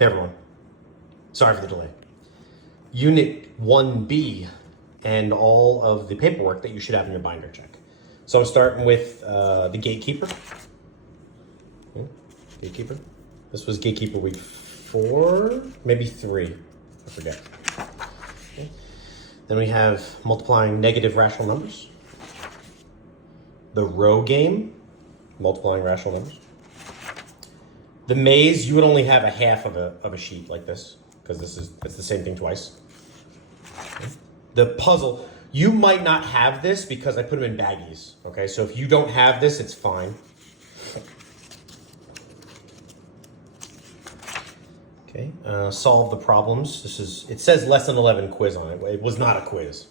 Hey everyone, sorry for the delay. Unit 1B and all of the paperwork that you should have in your binder check. So I'm starting with the gatekeeper. Gatekeeper. This was gatekeeper week 4, maybe 3, I forget. Okay. Then we have multiplying negative rational numbers. The row game, multiplying rational numbers. The maze, you would only have a half of a sheet like this, because it's the same thing twice. Okay. The puzzle, you might not have this because I put them in baggies, okay? So if you don't have this, it's fine. Okay, solve the problems. It says less than 11 quiz on it. It was not a quiz.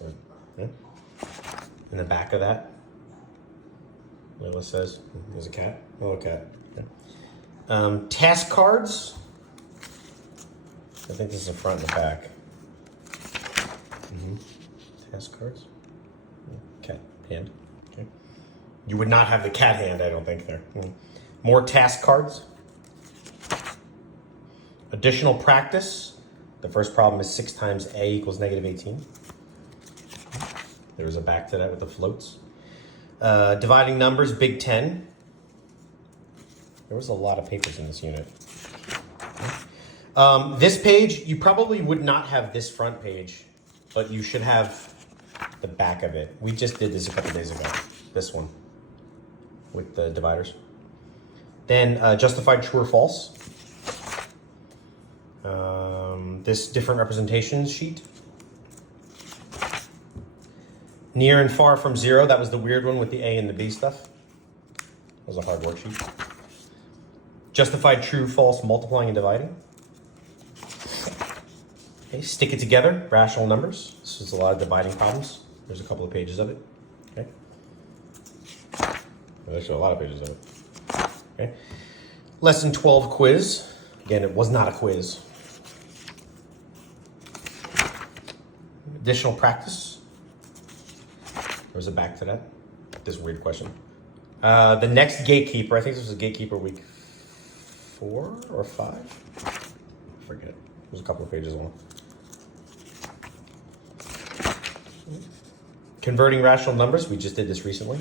Okay. In the back of that, Layla says, there's a cat. Oh, a cat. Okay. Task cards. I think this is the front and the back. Task cards. Cat hand. Okay. You would not have the cat hand, I don't think, there. More task cards. Additional practice. The first problem is 6 times a equals negative 18. There's a back to that with the floats. Dividing numbers, Big 10. There was a lot of papers in this unit. This page, you probably would not have this front page, but you should have the back of it. We just did this a couple days ago, this one, with the dividers. Then justified true or false. This different representations sheet. Near and far from 0, that was the weird one with the A and the B stuff. That was a hard worksheet. Justified true, false, multiplying and dividing. Okay, stick it together, rational numbers. This is a lot of dividing problems. There's a couple of pages of it. Okay. There's actually a lot of pages of it. Okay. Lesson 12 quiz. Again, it was not a quiz. Additional practice. There's a back to that. This weird question. The next gatekeeper, I think this was gatekeeper week 4 or 5. I forget. There's a couple of pages long. Converting rational numbers, we just did this recently.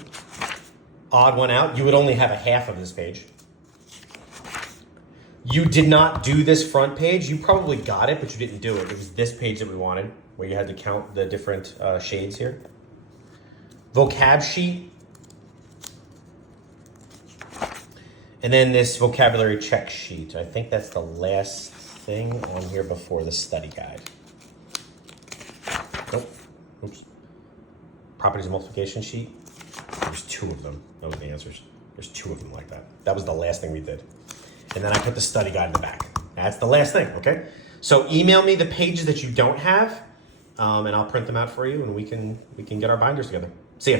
Odd one out, you would only have a half of this page. You did not do this front page. You probably got it, but you didn't do it. It was this page that we wanted, where you had to count the different shades here. Vocab sheet. And then this vocabulary check sheet. I think that's the last thing on here before the study guide. Nope. Oops. Properties of multiplication sheet. There's 2 of them. Those are the answers. There's 2 of them like that. That was the last thing we did. And then I put the study guide in the back. That's the last thing, okay? So email me the pages that you don't have, and I'll print them out for you, and we can get our binders together. See ya.